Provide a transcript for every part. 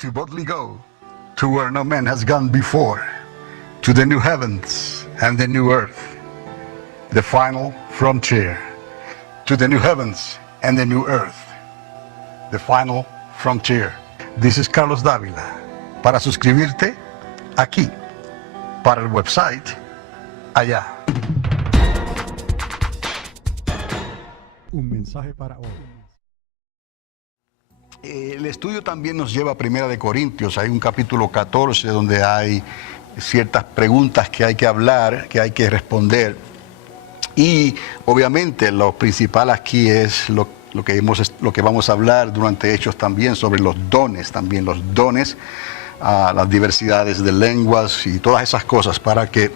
To boldly go to where no man has gone before, to the new heavens and the new earth, the final frontier. To the new heavens and the new earth, the final frontier. This is Carlos Dávila. Para suscribirte, aquí. Para el website, allá. Un mensaje para hoy. El estudio también nos lleva a Primera de Corintios. Hay un capítulo 14 donde hay ciertas preguntas que hay que hablar, que hay que responder. Y obviamente lo principal aquí es lo que vamos a hablar durante Hechos también, sobre los dones, las diversidades de lenguas y todas esas cosas, para que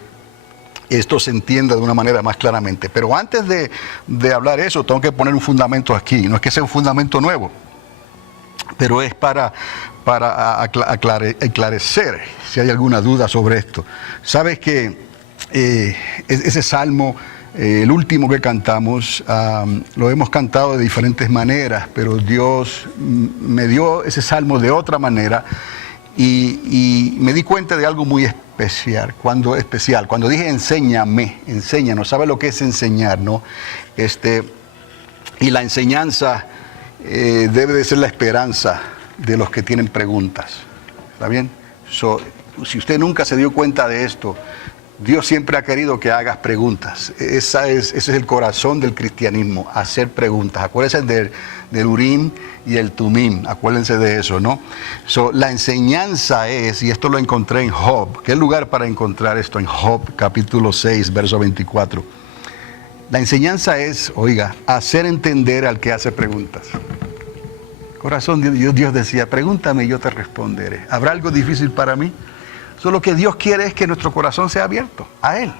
esto se entienda de una manera más claramente. Pero antes de hablar eso, tengo que poner un fundamento aquí. No es que sea un fundamento nuevo, pero es para aclarecer si hay alguna duda sobre esto. Sabes que ese salmo, el último que cantamos, lo hemos cantado de diferentes maneras, pero Dios me dio ese salmo de otra manera y me di cuenta de algo muy especial. Cuando dije enséñanos, ¿sabe lo que es enseñar, no? Y la enseñanza debe de ser la esperanza de los que tienen preguntas. ¿Está bien? Si usted nunca se dio cuenta de esto, Dios siempre ha querido que hagas preguntas. Ese es el corazón del cristianismo, hacer preguntas. Acuérdense del Urim y el Tumim, acuérdense de eso, ¿no? La enseñanza es, y esto lo encontré en Job. ¿Qué lugar para encontrar esto? En Job, capítulo 6, verso 24. La enseñanza es, oiga, hacer entender al que hace preguntas. Corazón de Dios decía, pregúntame y yo te responderé. ¿Habrá algo difícil para mí? Lo que Dios quiere es que nuestro corazón sea abierto a Él.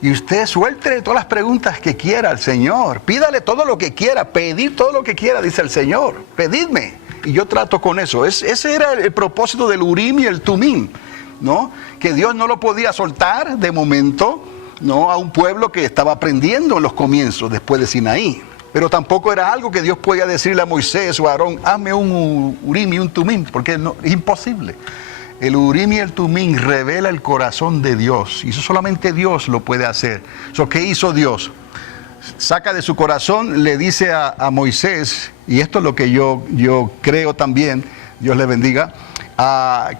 Y usted suelte todas las preguntas que quiera al Señor. Pídale todo lo que quiera, pedir todo lo que quiera, dice el Señor. Pedidme y yo trato con eso. Ese era el propósito del Urim y el Tumim, ¿no? Que Dios no lo podía soltar de momento, ¿no? A un pueblo que estaba aprendiendo en los comienzos después de Sinaí. Pero tampoco era algo que Dios podía decirle a Moisés o a Aarón, hazme un Urim y un Tumim, porque no, es imposible. El Urim y el Tumim revela el corazón de Dios, y eso solamente Dios lo puede hacer. ¿Qué hizo Dios? Saca de su corazón, le dice a Moisés, y esto es lo que yo creo también, Dios le bendiga,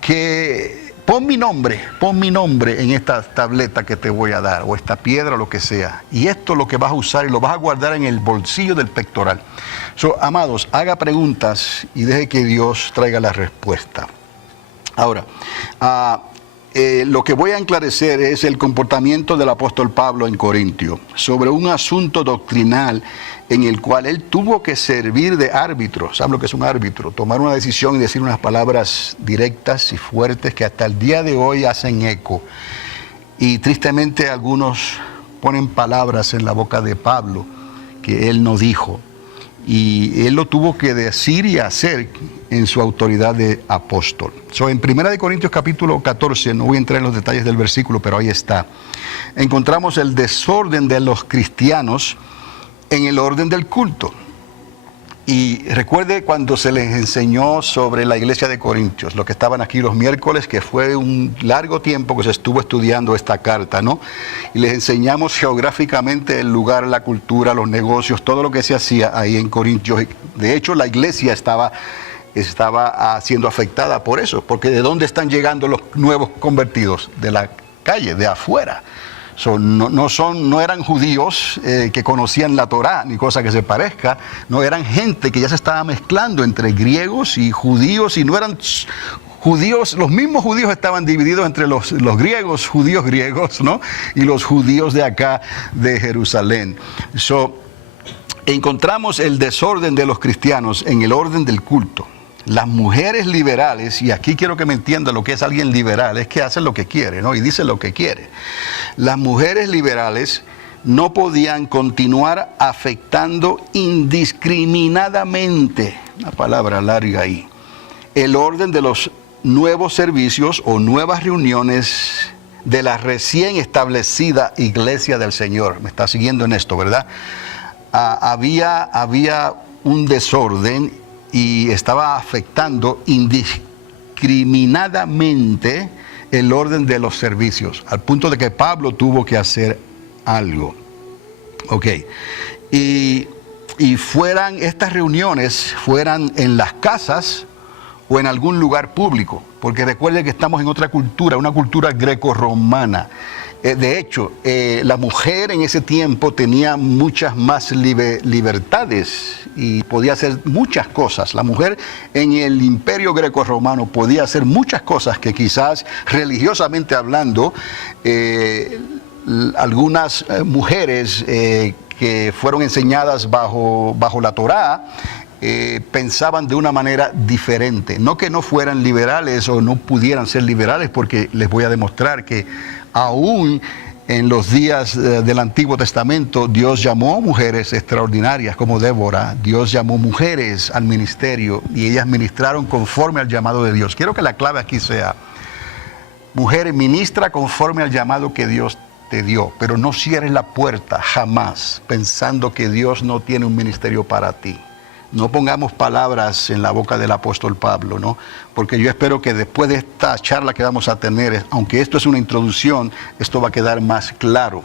que pon mi nombre en esta tableta que te voy a dar, o esta piedra, o lo que sea. Y esto es lo que vas a usar y lo vas a guardar en el bolsillo del pectoral. Amados, haga preguntas y deje que Dios traiga la respuesta. Ahora, lo que voy a esclarecer es el comportamiento del apóstol Pablo en Corintio sobre un asunto doctrinal en el cual él tuvo que servir de árbitro. ¿Saben lo que es un árbitro? Tomar una decisión y decir unas palabras directas y fuertes que hasta el día de hoy hacen eco. Y tristemente algunos ponen palabras en la boca de Pablo que él no dijo. Y él lo tuvo que decir y hacer en su autoridad de apóstol. En 1 Corintios capítulo 14, no voy a entrar en los detalles del versículo, pero ahí está. Encontramos el desorden de los cristianos en el orden del culto. Y recuerde cuando se les enseñó sobre la iglesia de Corintios, los que estaban aquí los miércoles, que fue un largo tiempo que se estuvo estudiando esta carta, ¿no? Y les enseñamos geográficamente el lugar, la cultura, los negocios, todo lo que se hacía ahí en Corintios. De hecho, la iglesia estaba siendo afectada por eso, porque ¿de dónde están llegando los nuevos convertidos? De la calle, de afuera. No eran judíos que conocían la Torá, ni cosa que se parezca. No, eran gente que ya se estaba mezclando entre griegos y judíos, y no eran judíos, los mismos judíos estaban divididos entre los judíos griegos, ¿no? Y los judíos de acá, de Jerusalén. Encontramos el desorden de los cristianos en el orden del culto. Las mujeres liberales, y aquí quiero que me entienda lo que es alguien liberal, es que hace lo que quiere, ¿no? Y dice lo que quiere. Las mujeres liberales no podían continuar afectando indiscriminadamente, una palabra larga ahí, el orden de los nuevos servicios o nuevas reuniones de la recién establecida iglesia del Señor. Me está siguiendo en esto, ¿verdad? Había un desorden y estaba afectando indiscriminadamente el orden de los servicios, al punto de que Pablo tuvo que hacer algo. Ok. Y estas reuniones fueran en las casas o en algún lugar público, porque recuerden que estamos en otra cultura, una cultura greco-romana. De hecho, la mujer en ese tiempo tenía muchas más libertades y podía hacer muchas cosas. La mujer en el imperio greco-romano podía hacer muchas cosas que quizás religiosamente hablando, algunas mujeres que fueron enseñadas bajo la Torá, pensaban de una manera diferente. No que no fueran liberales o no pudieran ser liberales, porque les voy a demostrar que aún en los días del Antiguo Testamento, Dios llamó mujeres extraordinarias como Débora. Dios llamó mujeres al ministerio y ellas ministraron conforme al llamado de Dios. Quiero que la clave aquí sea: mujer, ministra conforme al llamado que Dios te dio, pero no cierres la puerta jamás pensando que Dios no tiene un ministerio para ti. No pongamos palabras en la boca del apóstol Pablo, ¿no? Porque yo espero que después de esta charla que vamos a tener, aunque esto es una introducción, esto va a quedar más claro.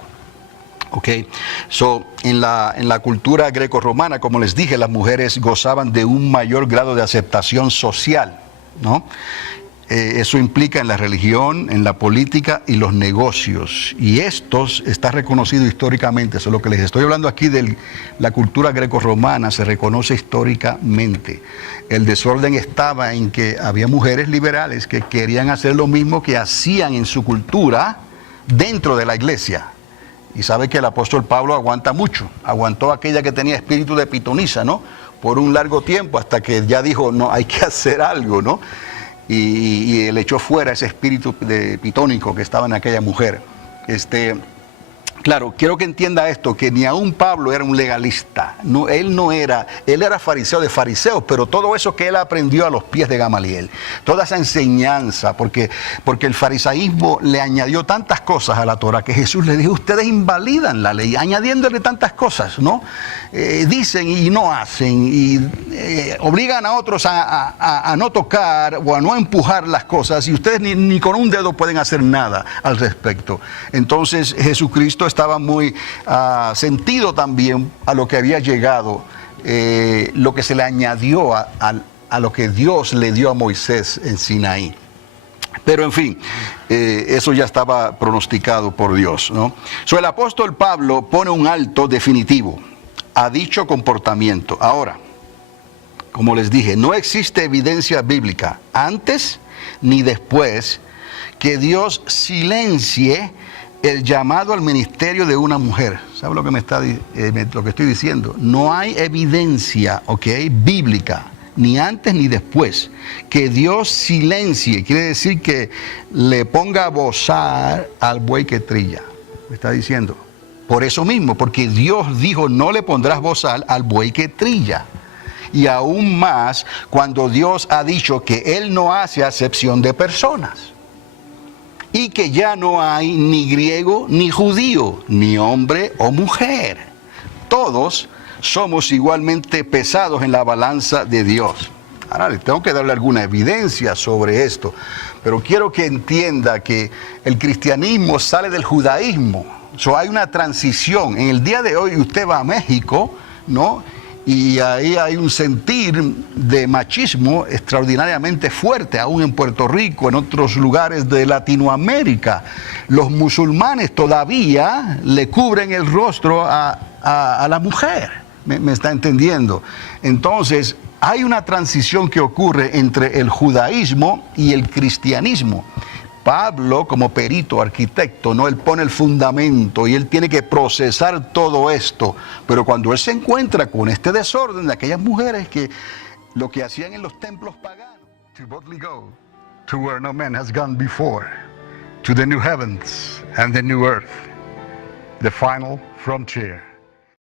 ¿Ok? En la cultura greco-romana, como les dije, las mujeres gozaban de un mayor grado de aceptación social, ¿no? Eso implica en la religión, en la política y los negocios. Y esto está reconocido históricamente. Eso es lo que les estoy hablando aquí de la cultura greco-romana, se reconoce históricamente. El desorden estaba en que había mujeres liberales que querían hacer lo mismo que hacían en su cultura dentro de la iglesia. Y sabe que el apóstol Pablo aguanta mucho. Aguantó aquella que tenía espíritu de pitonisa, ¿no? Por un largo tiempo, hasta que ya dijo, no, hay que hacer algo, ¿no? Y él echó fuera ese espíritu de pitónico que estaba en aquella mujer. Claro, quiero que entienda esto, que ni aún Pablo era un legalista. No, él era fariseo de fariseos, pero todo eso que él aprendió a los pies de Gamaliel, toda esa enseñanza, porque el farisaísmo le añadió tantas cosas a la Torah que Jesús le dijo, ustedes invalidan la ley, añadiéndole tantas cosas, ¿no? Dicen y no hacen, y obligan a otros a no tocar o a no empujar las cosas, y ustedes ni con un dedo pueden hacer nada al respecto. Entonces Jesucristo estaba muy sentido también a lo que había llegado, lo que se le añadió a lo que Dios le dio a Moisés en Sinaí. Pero en fin, eso ya estaba pronosticado por Dios, ¿no? El apóstol Pablo pone un alto definitivo a dicho comportamiento. Ahora, como les dije, no existe evidencia bíblica antes ni después que Dios silencie el llamado al ministerio de una mujer. ¿Sabe lo que lo que estoy diciendo? No hay evidencia, bíblica, ni antes ni después, que Dios silencie. Quiere decir que le ponga a bozar al buey que trilla. Me está diciendo. Por eso mismo, porque Dios dijo, no le pondrás bozal al buey que trilla. Y aún más, cuando Dios ha dicho que Él no hace acepción de personas. Y que ya no hay ni griego ni judío, ni hombre o mujer. Todos somos igualmente pesados en la balanza de Dios. Ahora les tengo que darle alguna evidencia sobre esto, pero quiero que entienda que el cristianismo sale del judaísmo. Hay una transición. En el día de hoy usted va a México, ¿no? Y ahí hay un sentir de machismo extraordinariamente fuerte, aún en Puerto Rico, en otros lugares de Latinoamérica. Los musulmanes todavía le cubren el rostro a la mujer. ¿Me está entendiendo? Entonces, hay una transición que ocurre entre el judaísmo y el cristianismo. Pablo, como perito, arquitecto, ¿no? Él pone el fundamento y él tiene que procesar todo esto. Pero cuando él se encuentra con este desorden de aquellas mujeres que lo que hacían en los templos paganos, to boldly go to where no man has gone before, to the new heavens and the new earth, the final frontier.